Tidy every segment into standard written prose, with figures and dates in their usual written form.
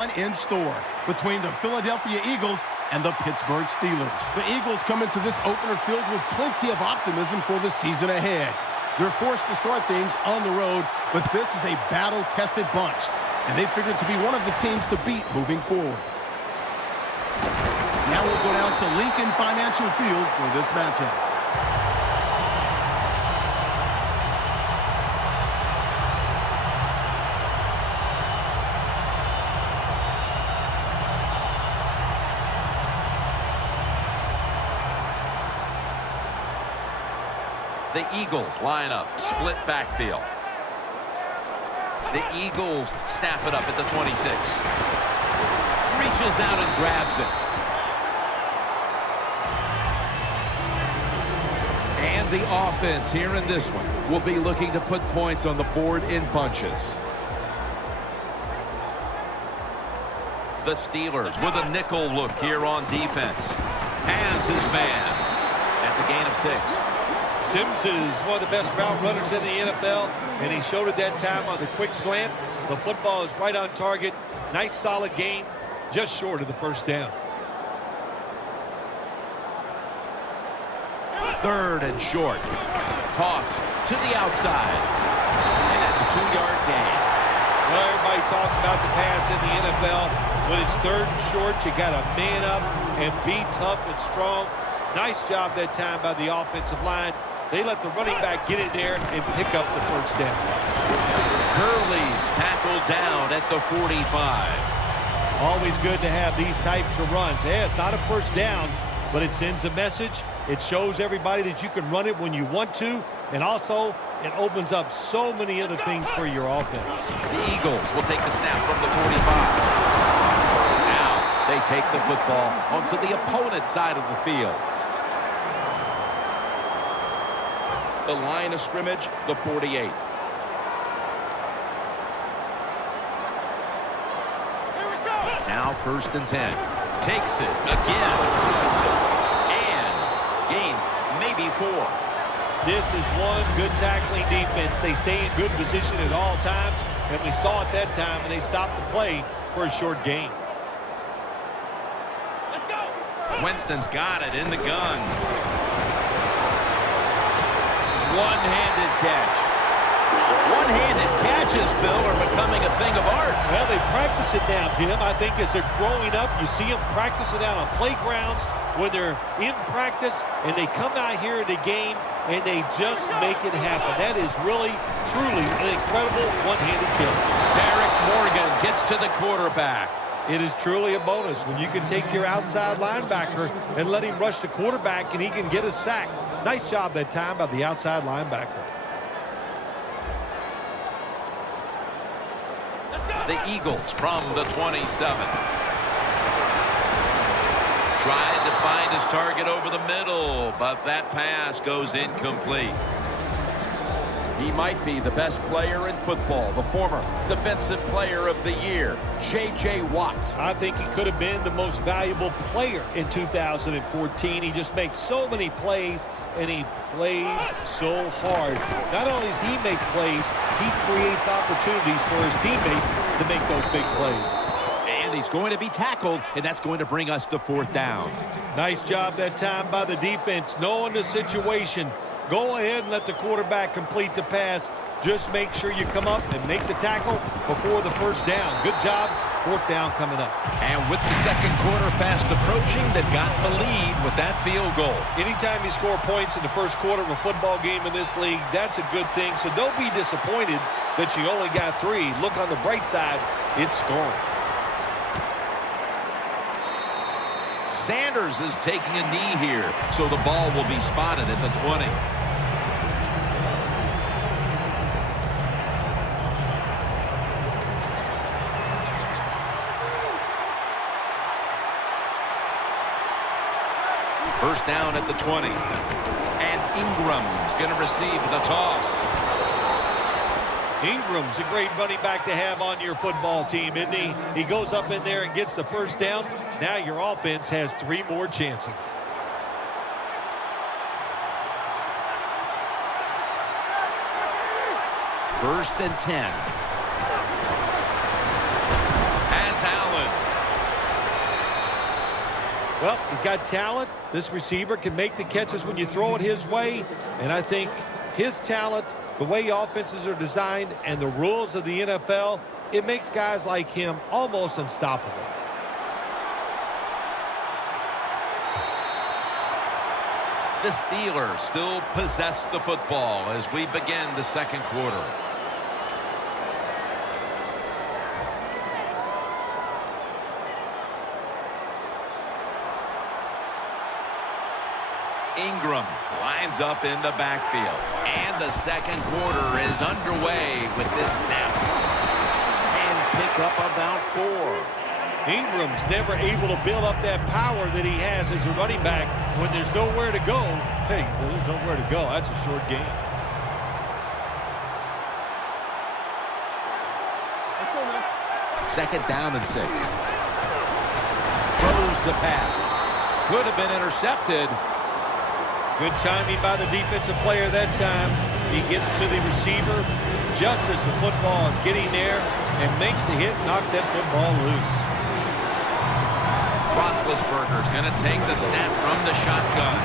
In store between the Philadelphia Eagles and the Pittsburgh Steelers. The Eagles come into this opener filled with plenty of optimism for the season ahead. They're forced to start things on the road, but this is a battle-tested bunch, and they figured to be one of the teams to beat moving forward. Now we'll go down to Lincoln Financial Field for this matchup. The Eagles line up, split backfield. The Eagles snap it up at the 26. Reaches out and grabs it. And the offense here in this one will be looking to put points on the board in bunches. The Steelers with a nickel look here on defense. Has his man. That's a gain of 6. Sims is one of the best route runners in the NFL, and he showed it that time on the quick slant. The football is right on target. Nice, solid gain, just short of the first down. 3rd and short. Toss to the outside. And that's a 2-yard gain. Well, everybody talks about the pass in the NFL. When it's 3rd and short, you got to man up and be tough and strong. Nice job that time by the offensive line. They let the running back get in there and pick up the first down. Gurley's tackled down at the 45. Always good to have these types of runs. Yeah, it's not a first down, but it sends a message. It shows everybody that you can run it when you want to, and also it opens up so many other things for your offense. The Eagles will take the snap from the 45. Now they take the football onto the opponent's side of the field. The line of scrimmage, the 48. Now 1st and 10. Takes it again. And gains maybe 4. This is one good tackling defense. They stay in good position at all times, and we saw it that time, and they stopped the play for a short gain. Winston's got it in the gun. One-handed catch. One-handed catches, Bill, are becoming a thing of art. Well, they practice it now, Jim. I think as they're growing up, you see them practice it out on playgrounds when they're in practice, and they come out here in the game, and they just make it happen. That is really, truly an incredible one-handed catch. Derek Morgan gets to the quarterback. It is truly a bonus when you can take your outside linebacker and let him rush the quarterback, and he can get a sack. Nice job that time by the outside linebacker. The Eagles from the 27. Tried to find his target over the middle, but that pass goes incomplete. He might be the best player in football, the former Defensive Player of the Year, J.J. Watt. I think he could have been the most valuable player in 2014. He just makes so many plays, and he plays so hard. Not only does he make plays, he creates opportunities for his teammates to make those big plays. And he's going to be tackled, and that's going to bring us to 4th down. Nice job that time by the defense, knowing the situation. Go ahead and let the quarterback complete the pass. Just make sure you come up and make the tackle before the first down. Good job. 4th down coming up. And with the 2nd quarter fast approaching, they've got the lead with that field goal. Anytime you score points in the first quarter of a football game in this league, that's a good thing. So don't be disappointed that you only got 3. Look on the bright side, it's scoring. Sanders is taking a knee here, so the ball will be spotted at the 20. First down at the 20. And Ingram's going to receive the toss. Ingram's a great running back to have on your football team, isn't he? He goes up in there and gets the first down. Now your offense has 3 more chances. First and 10. Has Allen. Well, he's got talent. This receiver can make the catches when you throw it his way. And I think his talent, the way offenses are designed, and the rules of the NFL, it makes guys like him almost unstoppable. The Steelers still possess the football as we begin the second quarter. Ingram lines up in the backfield. And the second quarter is underway with this snap. And pick up about 4. Ingram's never able to build up that power that he has as a running back when there's nowhere to go. Hey, there's nowhere to go. That's a short game. Second down and 6. Throws the pass. Could have been intercepted. Good timing by the defensive player that time. He gets to the receiver just as the football is getting there and makes the hit, knocks that football loose. Roethlisberger's going to take the snap from the shotgun.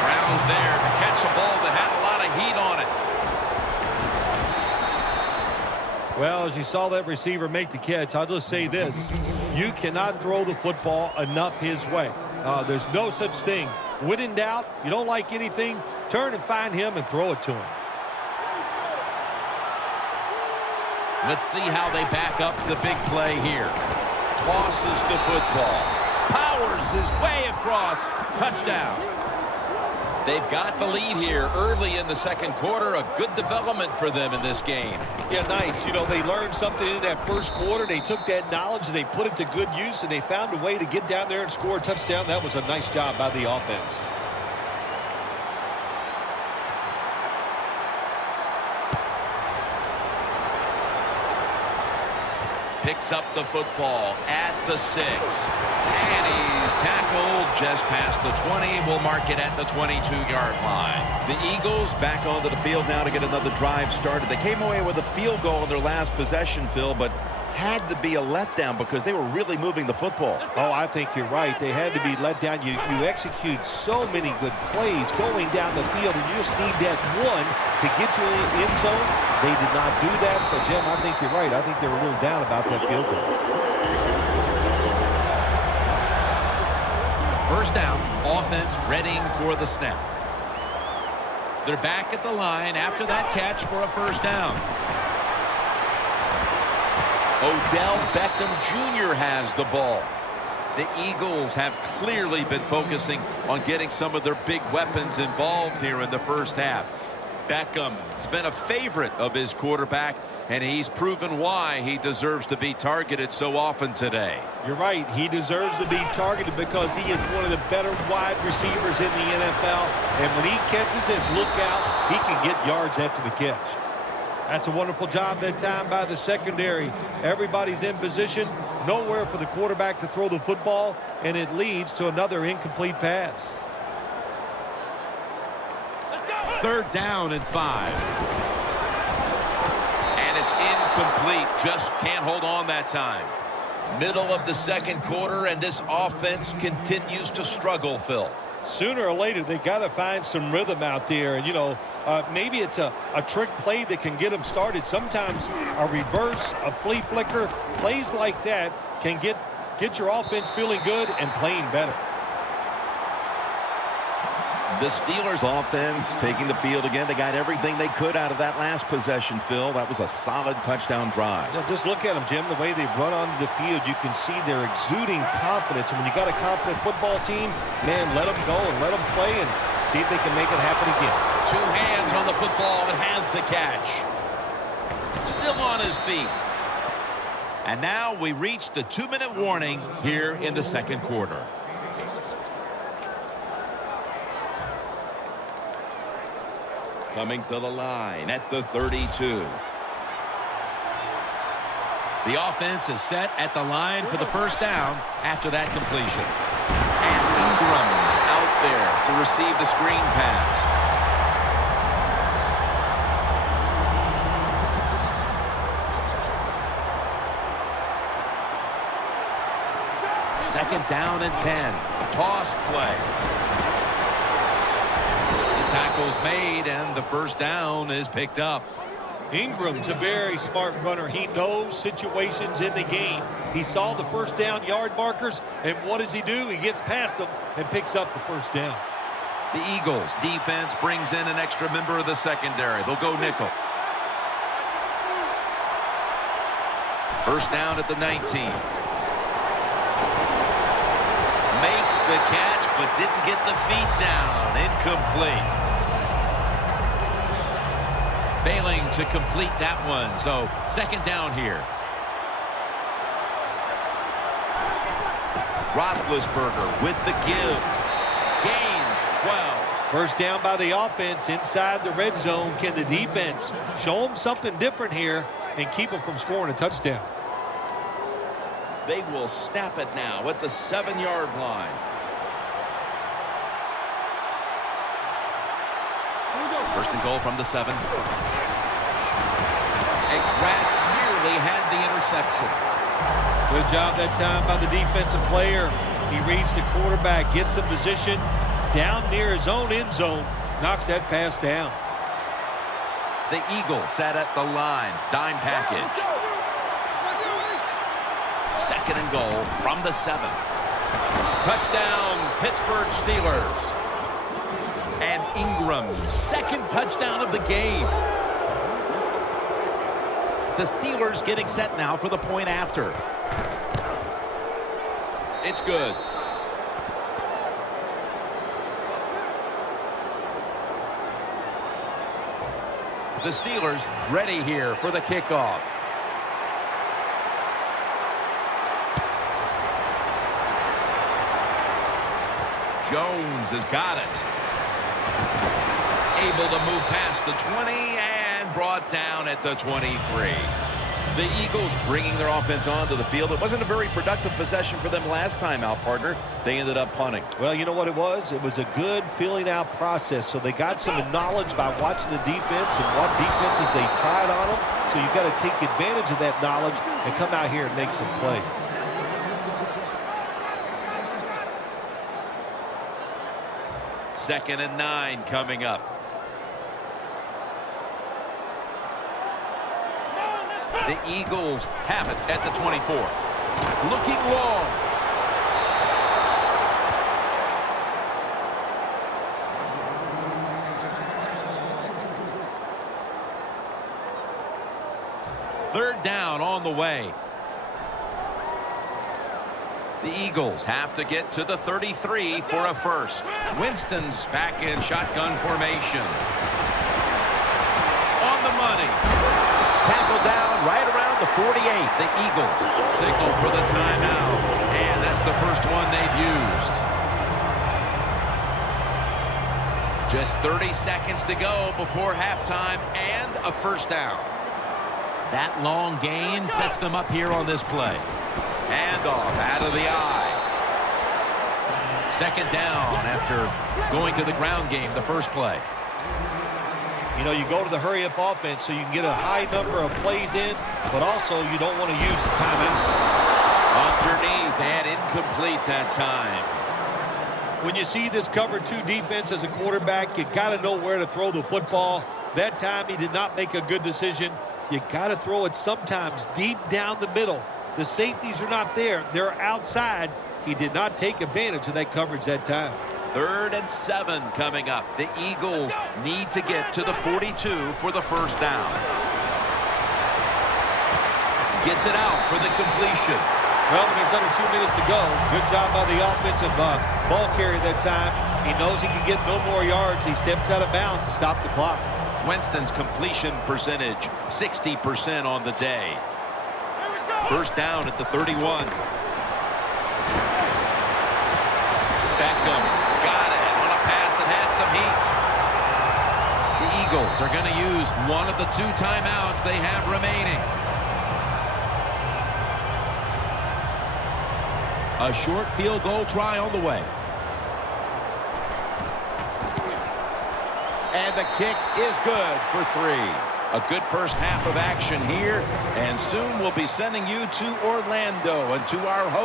Brown's there to catch a ball that had a lot of heat on it. Well, as you saw that receiver make the catch, I'll just say this. You cannot throw the football enough his way. There's no such thing. When in doubt, you don't like anything, turn and find him and throw it to him. Let's see how they back up the big play here. Tosses the football. Powers his way across. Touchdown. They've got the lead here early in the second quarter. A good development for them in this game. Yeah, nice. You know, they learned something in that first quarter. They took that knowledge and they put it to good use, and they found a way to get down there and score a touchdown. That was a nice job by the offense. Picks up the football at the 6. And he's tackled just past the 20. We'll mark it at the 22-yard line. The Eagles back onto the field now to get another drive started. They came away with a field goal in their last possession, Phil, but had to be a letdown because they were really moving the football. Oh, I think you're right. They had to be let down. You execute so many good plays going down the field, and you just need that one to get you in the end zone. They did not do that. So, Jim, I think you're right. I think they were a little down about that field goal. First down, offense readying for the snap. They're back at the line after that catch for a first down. Odell Beckham Jr. has the ball. The Eagles have clearly been focusing on getting some of their big weapons involved here in the first half. Beckham's been a favorite of his quarterback, and he's proven why he deserves to be targeted so often today. You're right. He deserves to be targeted because he is one of the better wide receivers in the NFL. And when he catches it, look out, he can get yards after the catch. That's a wonderful job that time by the secondary. Everybody's in position, nowhere for the quarterback to throw the football, and it leads to another incomplete pass. Third down and 5. And it's incomplete. Just can't hold on that time. Middle of the second quarter, and this offense continues to struggle, Phil. Sooner or later, they got to find some rhythm out there. And, you know, maybe it's a trick play that can get them started. Sometimes a reverse, a flea flicker, plays like that can get your offense feeling good and playing better. The Steelers offense taking the field again. They got everything they could out of that last possession, Phil. That was a solid touchdown drive. Yeah, just look at them, Jim. The way they run onto the field, you can see they're exuding confidence. And when you got a confident football team, man, let them go and let them play and see if they can make it happen again. 2 hands on the football and has the catch. Still on his feet. And now we reach the 2-minute warning here in the second quarter. Coming to the line at the 32. The offense is set at the line for the first down after that completion. And Ingram's out there to receive the screen pass. Second down and 10. Toss play. The tackle's made, and the first down is picked up. Ingram's a very smart runner. He knows situations in the game. He saw the first down yard markers, and what does he do? He gets past them and picks up the first down. The Eagles defense brings in an extra member of the secondary. They'll go nickel. First down at the 19. Makes the catch, but didn't get the feet down. Incomplete. Failing to complete that one, so second down here. Roethlisberger with the give. Gains 12. First down by the offense inside the red zone. Can the defense show them something different here and keep them from scoring a touchdown? They will snap it now at the 7-yard line. First and goal from the 7. And Gratz nearly had the interception. Good job that time by the defensive player. He reads the quarterback, gets in position down near his own end zone, knocks that pass down. The Eagles sat at the line. Dime package. Second and goal from the 7. Touchdown, Pittsburgh Steelers. And Ingram's second touchdown of the game. The Steelers getting set now for the point after. It's good. The Steelers ready here for the kickoff. Jones has got it. Able to move past the 20 and brought down at the 23. The Eagles bringing their offense onto the field. It wasn't a very productive possession for them last time out, partner. They ended up punting. Well, you know what it was? It was a good filling out process. So they got some knowledge by watching the defense and what defenses they tried on them. So you've got to take advantage of that knowledge and come out here and make some plays. Second and 9 coming up. The Eagles have it at the 24. Looking long. Third down on the way. The Eagles have to get to the 33 for a first. Winston's back in shotgun formation. On the money. Tackled down right around the 48. The Eagles signal for the timeout. And that's the first one they've used. Just 30 seconds to go before halftime and a first down. That long gain sets them up here on this play. Handoff out of the eye. Second down after going to the ground game the first play. You know, you go to the hurry-up offense so you can get a high number of plays in, but also you don't want to use the timeout. Underneath and incomplete that time. When you see this cover 2 defense as a quarterback, you got to know where to throw the football. That time he did not make a good decision. You got to throw it sometimes deep down the middle. The safeties are not there. They're outside. He did not take advantage of that coverage that time. Third and 7 coming up. The Eagles need to get to the 42 for the first down. Gets it out for the completion. Well, when there's under 2 minutes to go, good job by the offensive ball carrier that time. He knows he can get no more yards. He steps out of bounds to stop the clock. Winston's completion percentage, 60% on the day. First down at the 31. Beckham's got it on a pass that had some heat. The Eagles are going to use one of the 2 timeouts they have remaining. A short field goal try on the way. And the kick is good for 3. A good first half of action here, and soon we'll be sending you to Orlando and to our host.